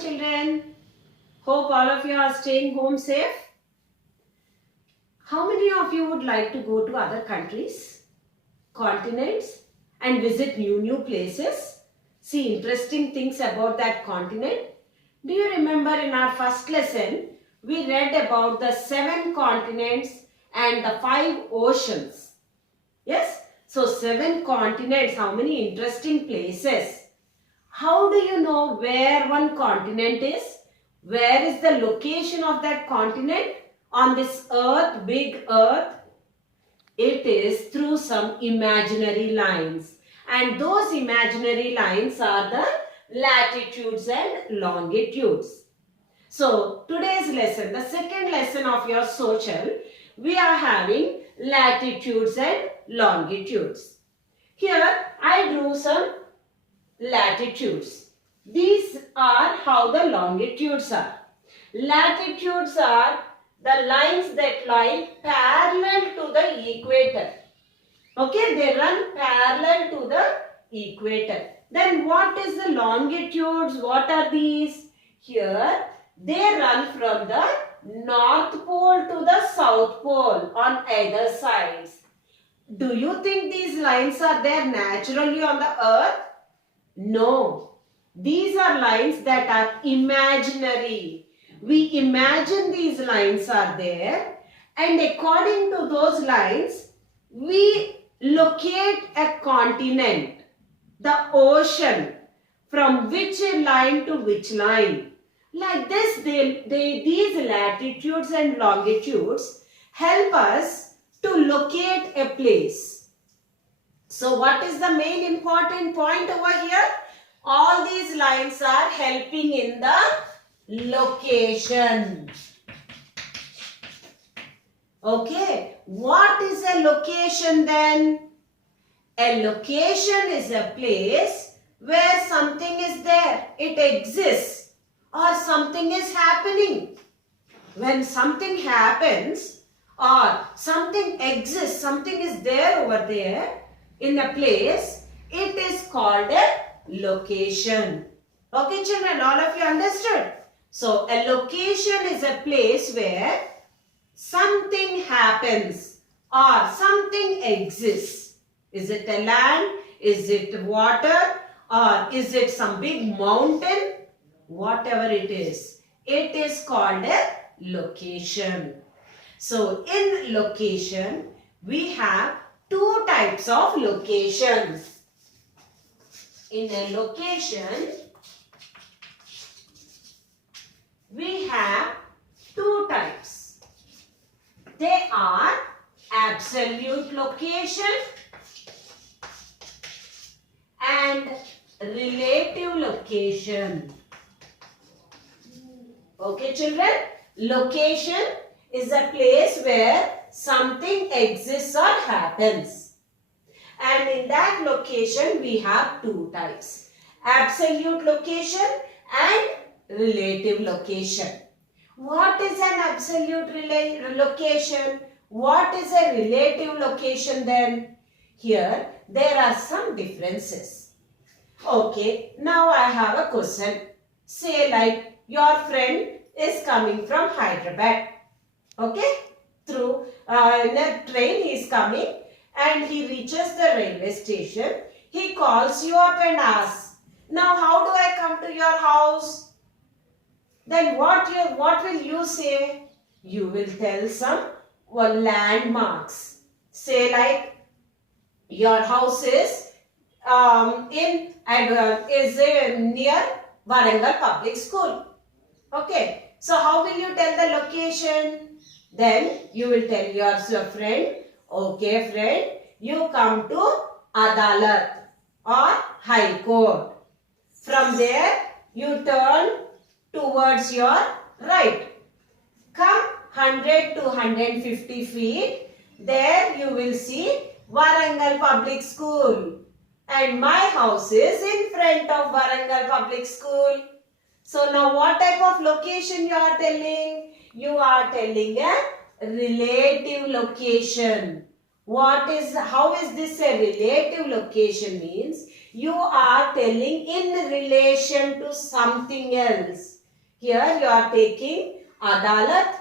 children. Hope all of you are staying home safe. How many of you would like to go to other countries, continents and visit new places? See interesting things about that continent. Do you remember in our first lesson, we read about the 7 continents and the 5 oceans. Yes? So 7 continents, how many interesting places. How do you know where one continent is? Where is the location of that continent on this earth, big earth? It is through some imaginary lines. And those imaginary lines are the latitudes and longitudes. So, today's lesson, the second lesson of your social, we are having latitudes and longitudes. Here, I drew some latitudes. These are how the longitudes are. Latitudes are the lines that lie parallel to the equator. Okay, they run parallel to the equator. Then what is the longitudes? What are these? Here, they run from the North Pole to the South Pole on either sides. Do you think these lines are there naturally on the earth? No. These are lines that are imaginary. We imagine these lines are there, and according to those lines, we locate a continent, the ocean, from which line to which line. Like this, these latitudes and longitudes help us to locate a place. So what is the main important point over here? All these lines are helping in the location. Okay, what is a location then? A location is a place where something is there. It exists or something is happening. When something happens or something exists, something is there over there in a place, it is called a location. Okay children, all of you understood? So a location is a place where something happens or something exists. Is it a land? Is it water? Or is it some big mountain? Whatever it is called a location. So in location, we have 2 types of locations. In a location, we have 2 types. They are absolute location and relative location. Okay children, location is a place where something exists or happens. And in that location we have 2 types. Absolute location and relative location. What is an absolute location? What is a relative location then? Here there are some differences. Okay, now I have a question. Say like your friend is coming from Hyderabad. Okay, through in a train he is coming and he reaches the railway station. He calls you up and asks, now how do I come to your house? Then what will you say? You will tell some landmarks. Say like your house is near Warangal Public School. Okay. So how will you tell the location? Then you will tell your friend, okay friend, you come to Adalat or High Court. From there you turn towards your right. Come 100 to 150 feet. There you will see Warangal Public School. And my house is in front of Warangal Public School. So now what type of location you are telling? You are telling a relative location. How is this a relative location? Means you are telling in relation to something else. Here you are taking Adalat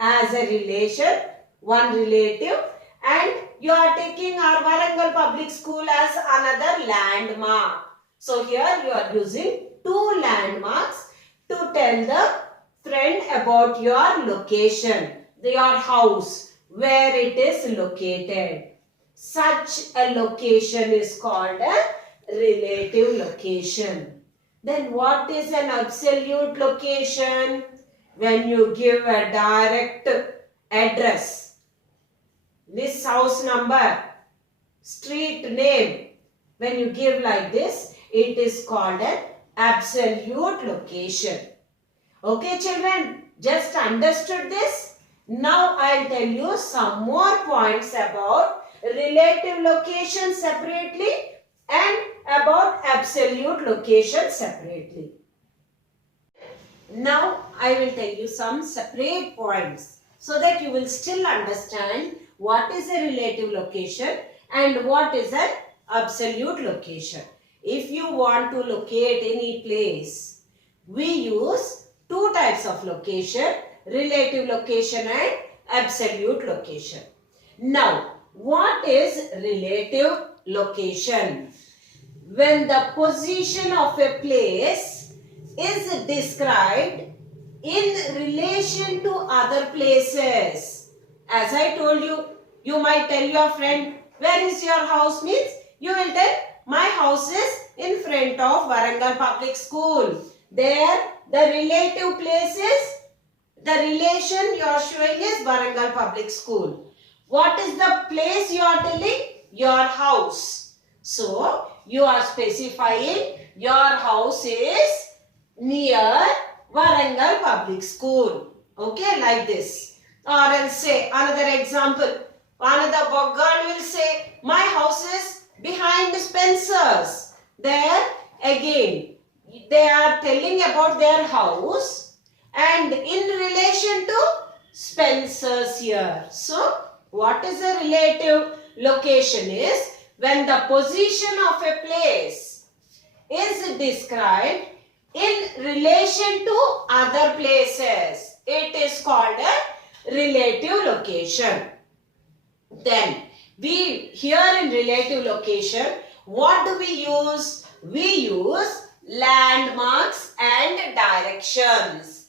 as a relation, one relative, and you are taking our Warangal Public School as another landmark. So here you are using two landmarks to tell the friend about your location, your house, where it is located. Such a location is called a relative location. Then what is an absolute location? When you give a direct address, this house number, street name, when you give like this, it is called an absolute location. Okay children, just understood this? Now I will tell you some more points about relative location separately and about absolute location separately. Now I will tell you some separate points so that you will still understand what is a relative location and what is an absolute location. If you want to locate any place, we use two types of location, relative location and absolute location. Now, what is relative location? When the position of a place is described in relation to other places. As I told you, you might tell your friend, where is your house? Means you will tell, my house is in front of Warangal Public School. There, the relative places, the relation you are showing is Warangal Public School. What is the place you are telling? Your house. So, you are specifying your house is near Warangal Public School. Okay, like this. Or else say, another example. Another girl will say, my house is behind Spencer's. There, again, they are telling about their house and in relation to Spencer's here. So, what is a relative location is when the position of a place is described in relation to other places. It is called a relative location. Then, here in relative location, what do we use? We use landmarks and directions.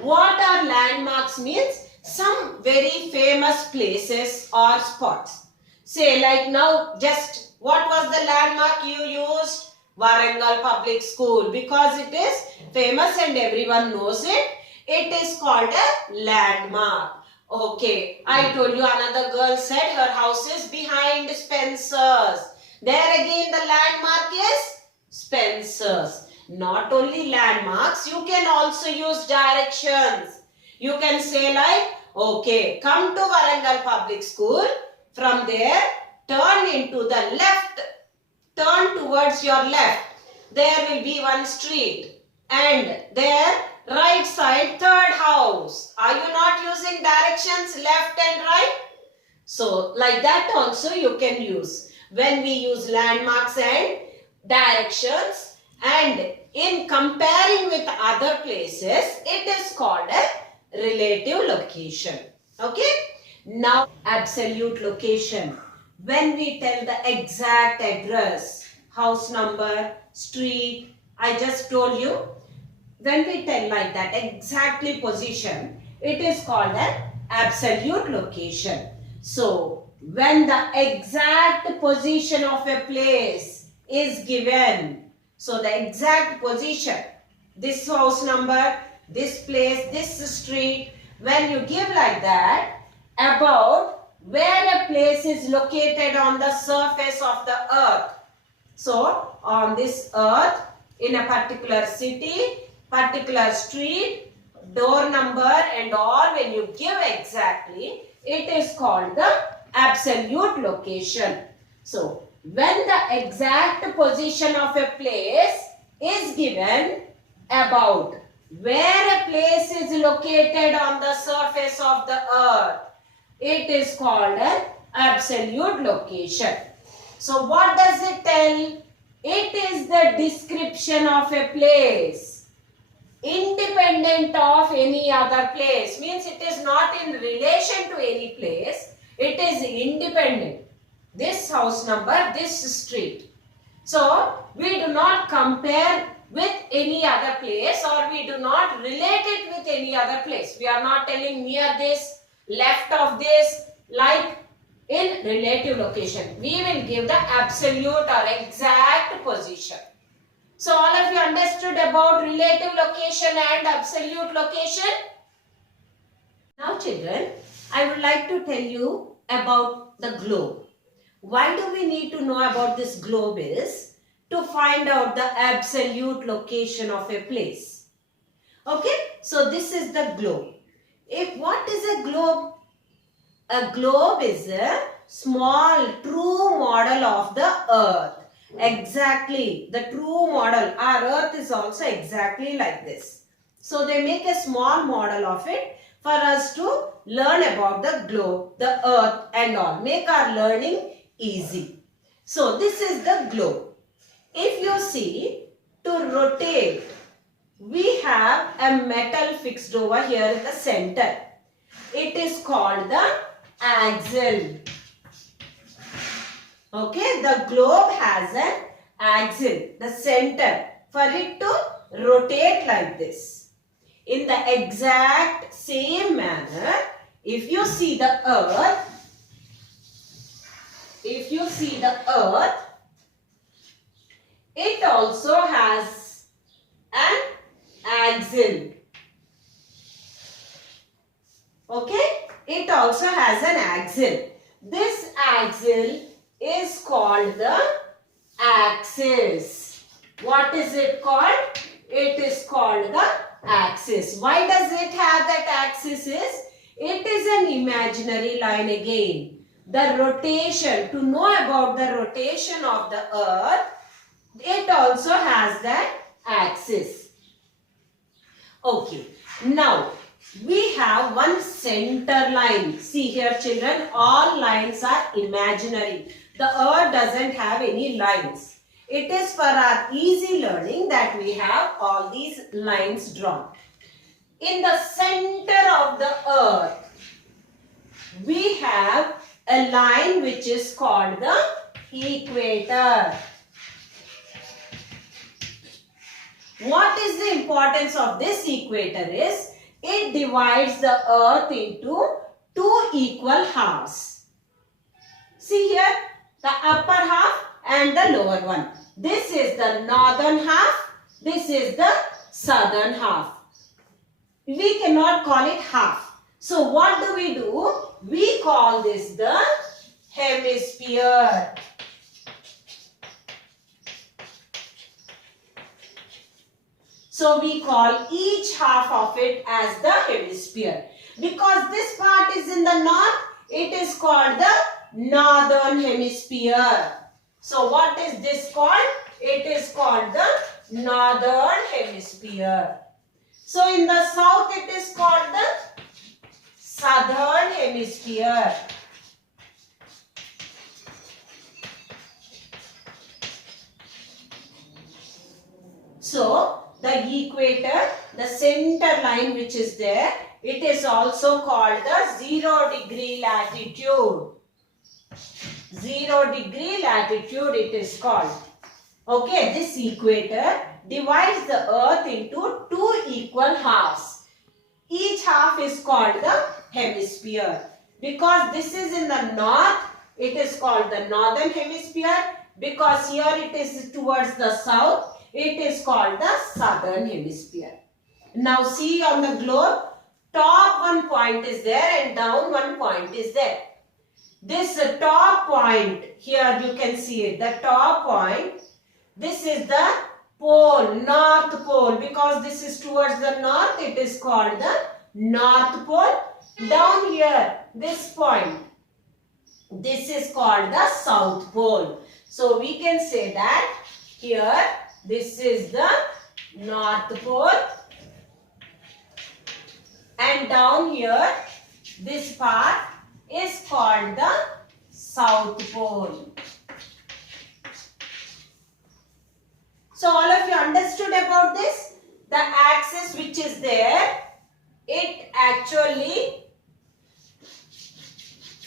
What are landmarks means? Some very famous places or spots. Say like now, just what was the landmark you used? Warangal Public School, because it is famous and everyone knows it. It is called a landmark. Okay, I told you another girl said her house is behind Spencer's. There again the landmark is Spencer's. Not only landmarks, you can also use directions. You can say like, okay, come to Warangal Public School. From there, turn into the left. Turn towards your left. There will be one street. And there, right side, third house. Are you not using directions left and right? So, like that also you can use. When we use landmarks and directions and in comparing with other places, it is called a relative location. Okay? Now, absolute location. When we tell the exact address, house number, street, I just told you. When we tell like that, exactly position, it is called an absolute location. So, when the exact position of a place is given, so the exact position, this house number, this place, this street, when you give like that, about where a place is located on the surface of the earth. So, on this earth, in a particular city, particular street, door number and all, when you give exactly, it is called the absolute location. So, when the exact position of a place is given about where a place is located on the surface of the earth, it is called an absolute location. So what does it tell? It is the description of a place independent of any other place. Means it is not in relation to any place. It is independent. This house number, this street. So we do not compare with any other place, or we do not relate it with any other place. We are not telling near this, left of this, like in relative location. We will give the absolute or exact position. So all of you understood about relative location and absolute location? Now children, I would like to tell you about the globe. Why do we need to know about this globe is to find out the absolute location of a place. Okay, so this is the globe. What is a globe? A globe is a small true model of the earth. Exactly, the true model. Our earth is also exactly like this. So they make a small model of it for us to learn about the globe, the earth and all. Make our learning easy. So this is the globe. If you see, to rotate, we have a metal fixed over here in the center. It is called the axle. Okay, the globe has an axle, the center, for it to rotate like this. In the exact same manner, if you see the earth, it also has an axle. Okay, it also has an axle. This axle is called the axis. What is it called? It is called the axis. Why does it have that axis? It is an imaginary line again. The rotation, to know about the rotation of the earth, it also has that axis. Okay, now we have one center line. See here children, all lines are imaginary. The earth doesn't have any lines. It is for our easy learning that we have all these lines drawn. In the center of the earth, we have a line which is called the equator. What is the importance of this equator is, it divides the earth into two equal halves. See here, the upper half and the lower one. This is the northern half, this is the southern half. We cannot call it half. So what do? We call this the hemisphere. So we call each half of it as the hemisphere. Because this part is in the north, it is called the northern hemisphere. So what is this called? It is called the northern hemisphere. So in the south it is called the southern hemisphere. So the equator, the center line which is there, it is also called the 0 degree latitude. 0 degree latitude it is called. Okay, this equator divides the earth into two equal halves. Each half is called the hemisphere. Because this is in the north, it is called the northern hemisphere. Because here it is towards the south, it is called the southern hemisphere. Now see on the globe, top one point is there and down one point is there. This top point, here you can see it, the top point, this is the pole, north pole. Because this is towards the north, it is called the north pole. Down here, this point, this is called the south pole. So we can say that here, this is the north pole, and down here, this part is called the South Pole. So all of you understood about this? The axis which is there, it actually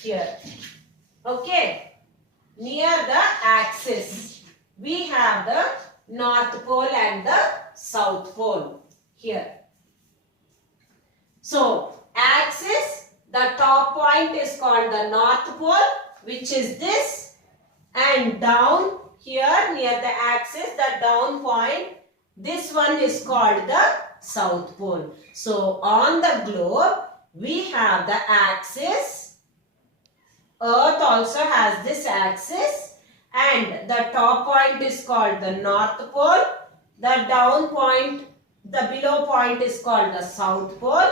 here. Okay. Near the axis, we have the North Pole and the South Pole here. So, axis, the top point is called the North Pole, which is this, and down here near the axis, the down point, this one is called the South Pole. So, on the globe, we have the axis. Earth also has this axis, and the top point is called the North Pole. The down point, the below point is called the South Pole.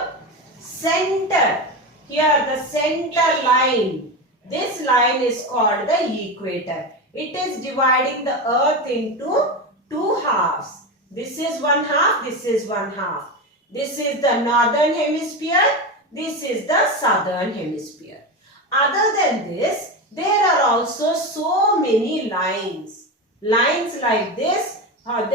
Center, here the center line, this line is called the equator. It is dividing the earth into two halves. This is one half, this is one half. This is the northern hemisphere, this is the southern hemisphere. Other than this, there are also so many lines. Lines like this, and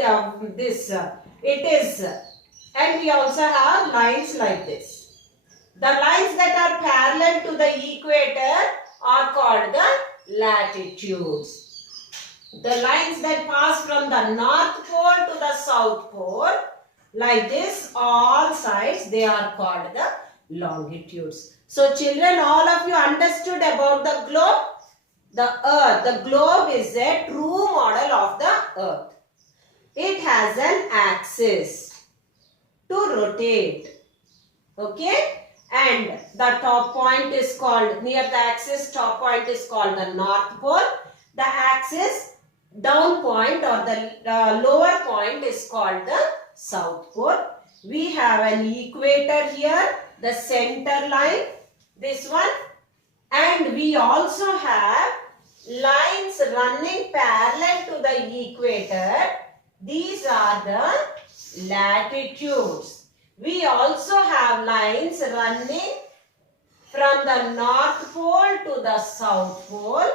we also have lines like this. The lines that are parallel to the equator are called the latitudes. The lines that pass from the North Pole to the South Pole, like this, all sides, they are called the longitudes. So children, all of you understood about the globe? The earth, the globe is a true model of the earth. It has an axis to rotate. Okay? And the top point is called, near the axis, top point is called the North Pole. The axis, down point or the lower point is called the South Pole. We have an equator here, the center line, this one. And we also have lines running parallel to the equator. These are the latitudes. We also have lines running from the North Pole to the South Pole,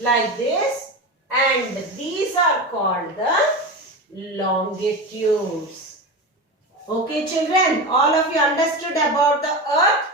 like this, and these are called the longitudes. Okay children, all of you understood about the earth,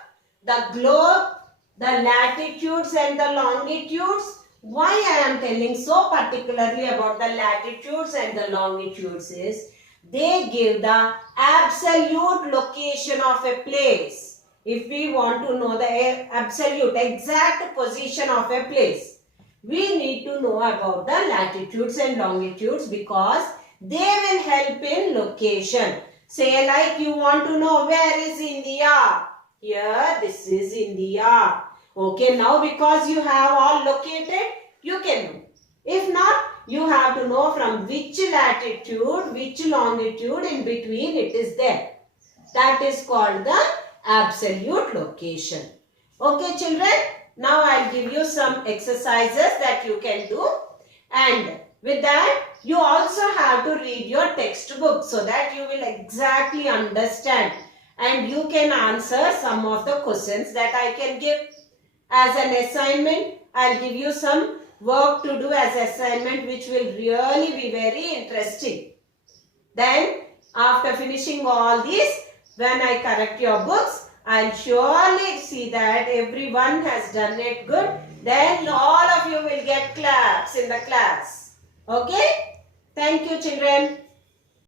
the globe, the latitudes and the longitudes. Why I am telling so particularly about the latitudes and the longitudes is, they give the absolute location of a place. If we want to know the absolute exact position of a place, we need to know about the latitudes and longitudes, because they will help in location. Say like you want to know where is India. Here, this is India. Okay, now because you have all located, you can know. If not, you have to know from which latitude, which longitude in between it is there. That is called the absolute location. Okay children, now I will give you some exercises that you can do, and with that you also have to read your textbook so that you will exactly understand and you can answer some of the questions that I can give. As an assignment, I will give you some work to do as assignment which will really be very interesting. Then after finishing all this, when I correct your books, I will surely see that everyone has done it good. Then all of you will get claps in the class. Okay? Thank you children.